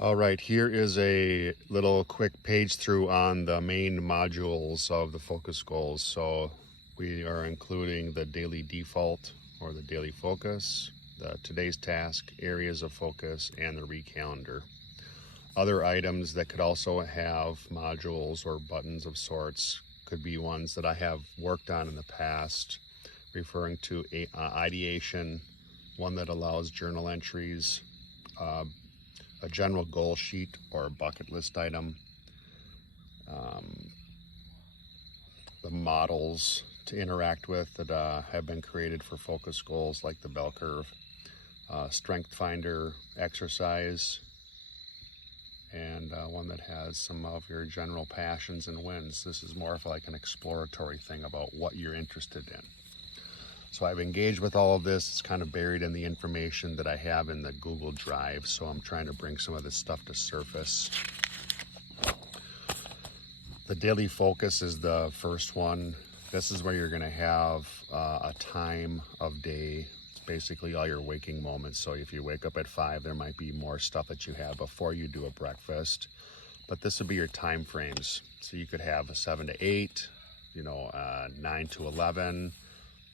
All right, here is a little quick page through on the main modules of the focus goals. So we are including the daily default or the daily focus, the today's task, areas of focus, and the recalendar. Other items that could also have modules or buttons of sorts could be ones that I have worked on in the past, referring to ideation, one that allows journal entries, a general goal sheet or a bucket list item, the models to interact with that have been created for focus goals, like the bell curve, strength finder exercise, and one that has some of your general passions and wins. This is more of like an exploratory thing about what you're interested in. So I've engaged with all of this. It's kind of buried in the information that I have in the Google Drive, so I'm trying to bring some of this stuff to surface. The daily focus is the first one. This is where you're going to have a time of day. It's basically all your waking moments. So if you wake up at 5, there might be more stuff that you have before you do a breakfast. But this would be your time frames. So you could have a 7 to 8, 9 to 11.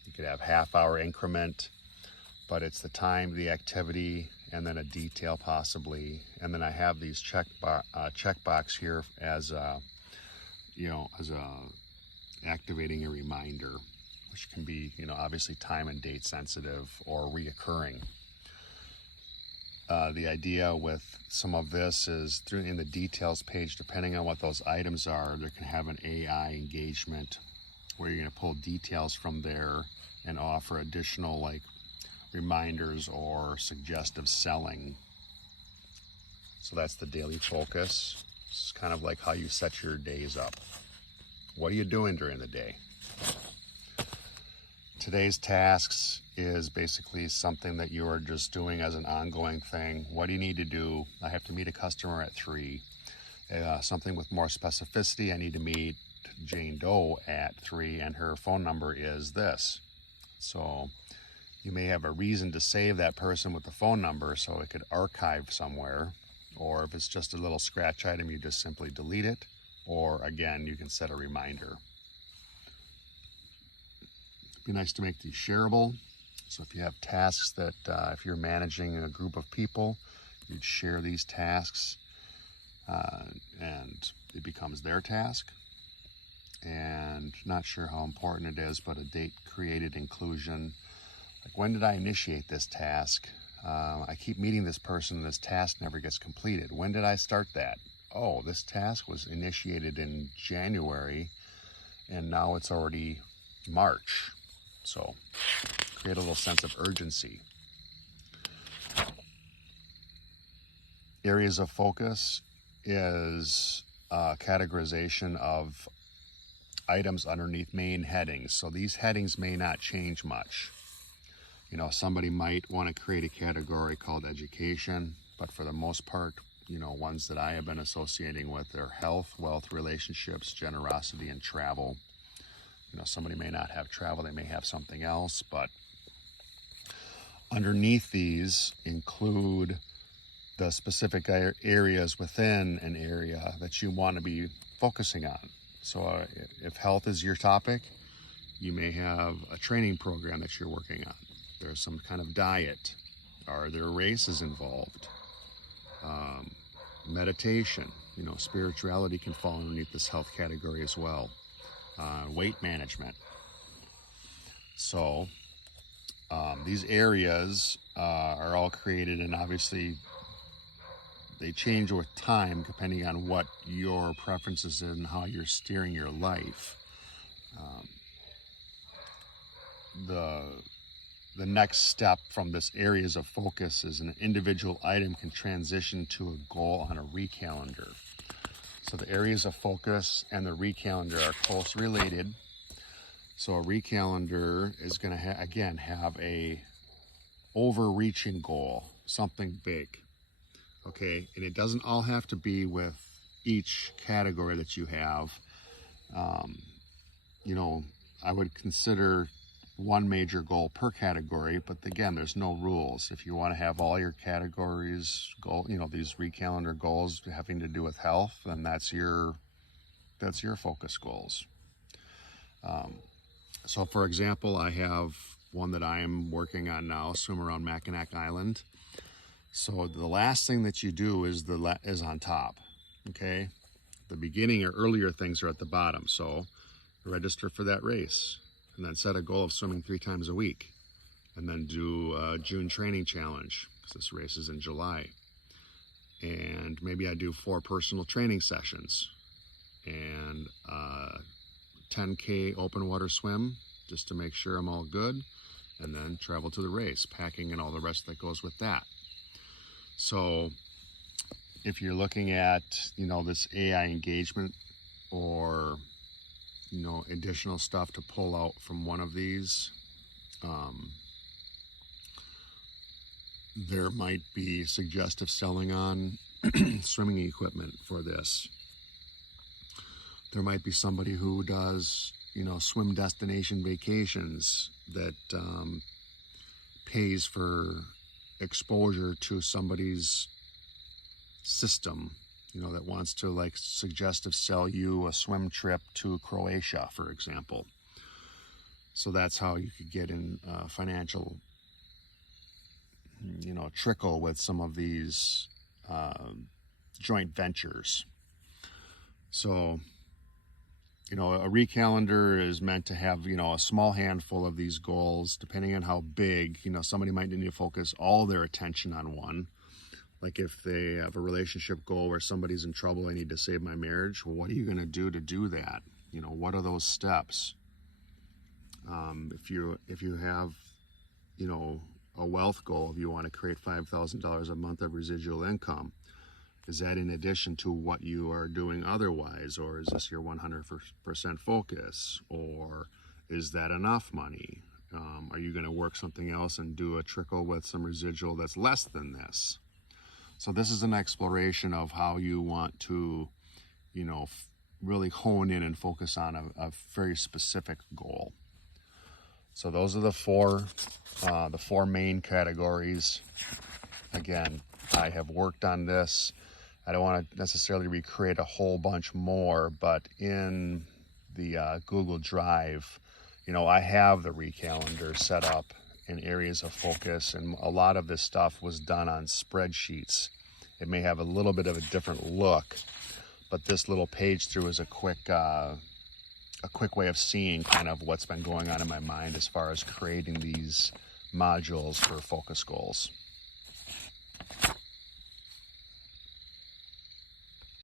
You could have half-hour increment, but it's the time, the activity, and then a detail possibly. And then I have these checkbox here as activating a reminder, which can be, obviously time and date sensitive or reoccurring. The idea with some of this is through in the details page, depending on what those items are, there can have an AI engagement where you're going to pull details from there and offer additional reminders or suggestive selling. So that's the daily focus. It's kind of like how you set your days up. What are you doing during the day? Today's tasks is basically something that you are just doing as an ongoing thing. What do you need to do? I have to meet a customer at 3. Something with more specificity, I need to meet Jane Doe at 3 and her phone number is this. So you may have a reason to save that person with the phone number so it could archive somewhere, or if it's just a little scratch item, you just simply delete it, or again, you can set a reminder. It'd be nice to make these shareable. So if you have tasks that if you're managing a group of people, you'd share these tasks and it becomes their task. And not sure how important it is, but a date created inclusion. Like, when did I initiate this task? I keep meeting this person and this task never gets completed. When did I start that? Oh, this task was initiated in January and now it's already March. So create a little sense of urgency. Areas of focus is categorization of items underneath main headings. So these headings may not change much. Somebody might want to create a category called education, but for the most part, ones that I have been associating with are health, wealth, relationships, generosity, and travel. Somebody may not have travel, they may have something else, but underneath these include the specific areas within an area that you want to be focusing on. So if health is your topic, you may have a training program that you're working on. There's some kind of diet. Are there races involved? Meditation, spirituality can fall underneath this health category as well. Weight management. So these areas are all created, and obviously they change with time depending on what your preferences and how you're steering your life. The next step from this areas of focus is an individual item can transition to a goal on a recalendar. So the areas of focus and the recalendar are close related. So a recalendar is going to again have a overreaching goal, something big. Okay, and it doesn't all have to be with each category that you have. I would consider one major goal per category, but again, there's no rules. If you want to have all your categories goal, these recalendar goals having to do with health, then that's your focus goals. So for example, I have one that I am working on now, swim around Mackinac Island. So the last thing that you do is on top, okay? The beginning or earlier things are at the bottom. So register for that race, and then set a goal of swimming 3 times a week, and then do a June training challenge, because this race is in July. And maybe I do 4 personal training sessions and 10K open water swim just to make sure I'm all good, and then travel to the race, packing and all the rest that goes with that. So if you're looking at, this AI engagement or, additional stuff to pull out from one of these, there might be suggestive selling on swimming equipment for this. There might be somebody who does, swim destination vacations that pays for exposure to somebody's system, that wants to suggestive sell you a swim trip to Croatia, for example. So that's how you could get in financial, trickle with some of these joint ventures. So, a recalendar is meant to have, a small handful of these goals. Depending on how big, somebody might need to focus all their attention on one. Like if they have a relationship goal where somebody's in trouble, I need to save my marriage. Well, what are you going to do that? What are those steps? If you have, a wealth goal, if you want to create $5,000 a month of residual income, is that in addition to what you are doing otherwise, or is this your 100% focus, or is that enough money? Are you going to work something else and do a trickle with some residual that's less than this? So this is an exploration of how you want to, really hone in and focus on a very specific goal. So those are the four main categories. Again, I have worked on this. I don't want to necessarily recreate a whole bunch more, but in the Google Drive, I have the recalendar set up in areas of focus, and a lot of this stuff was done on spreadsheets. It may have a little bit of a different look, but this little page through is a quick way of seeing kind of what's been going on in my mind as far as creating these modules for focus goals.